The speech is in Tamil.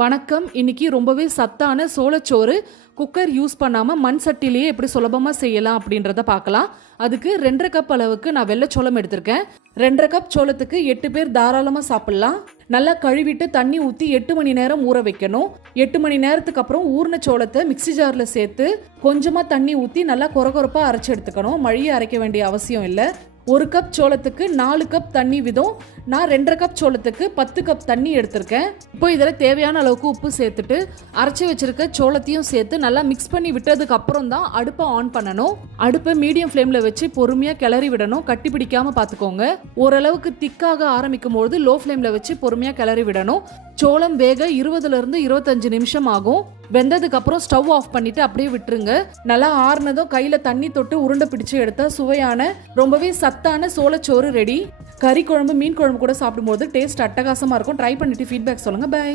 வணக்கம். இன்னைக்கு ரொம்பவே சத்தான சோளச்சோறு குக்கர் யூஸ் பண்ணாமல் மண் சட்டிலேயே எப்படி சுலபமாக செய்யலாம் அப்படின்றத பார்க்கலாம். அதுக்கு ரெண்டரை கப் அளவுக்கு நான் வெள்ளைச்சோளம் எடுத்திருக்கேன். ரெண்டரை கப் சோளத்துக்கு எட்டு பேர் தாராளமாக சாப்பிட்லாம். நல்லா கழுவிட்டு தண்ணி ஊற்றி எட்டு மணி நேரம் ஊற வைக்கணும். எட்டு மணி நேரத்துக்கு அப்புறம் ஊறின சோளத்தை மிக்ஸி ஜாரில் சேர்த்து கொஞ்சமாக தண்ணி ஊற்றி நல்லா கொரகொரப்பாக அரைச்சி எடுத்துக்கணும். மழையை அரைக்க வேண்டிய அவசியம் இல்லை. ஒரு கப் சோளத்துக்கு நாலு கப் தண்ணி விதம். நான் ரெண்டரை கப் சோளத்துக்கு பத்து கப் தண்ணி எடுத்திருக்கேன். இப்போ இதில் தேவையான அளவுக்கு உப்பு சேர்த்துட்டு அரைச்சி வச்சிருக்க சோளத்தையும் சேர்த்து நல்லா மிக்ஸ் பண்ணி விட்டதுக்கு அப்புறம் தான் அடுப்பை ஆன் பண்ணணும். அடுப்பை மீடியம் ஃப்ளேமில் வச்சு பொறுமையாக கிளறி விடணும். கட்டி பிடிக்காமல் பார்த்துக்கோங்க. ஓரளவுக்கு திக்காக ஆரம்பிக்கும் பொழுது லோ ஃப்ளேமில் வச்சு பொறுமையாக கிளறி விடணும். சோளம் வேக இருபதுலேருந்து இருபத்தஞ்சு நிமிஷம் ஆகும். வெந்ததுக்கு அப்புறம் ஸ்டவ் ஆஃப் பண்ணிட்டு அப்படியே விட்டுருங்க. நல்லா ஆறுனதும் கையில தண்ணி தொட்டு உருண்டை பிடிச்சு எடுத்தா சுவையான ரொம்பவே சத்தான சோளச்சோறு ரெடி கறி குழம்பு மீன் குழம்பு கூட சாப்பிடும்போது டேஸ்ட் அட்டகாசமா இருக்கும். ட்ரை பண்ணிட்டு ஃபீட்பேக் சொல்லுங்க. பை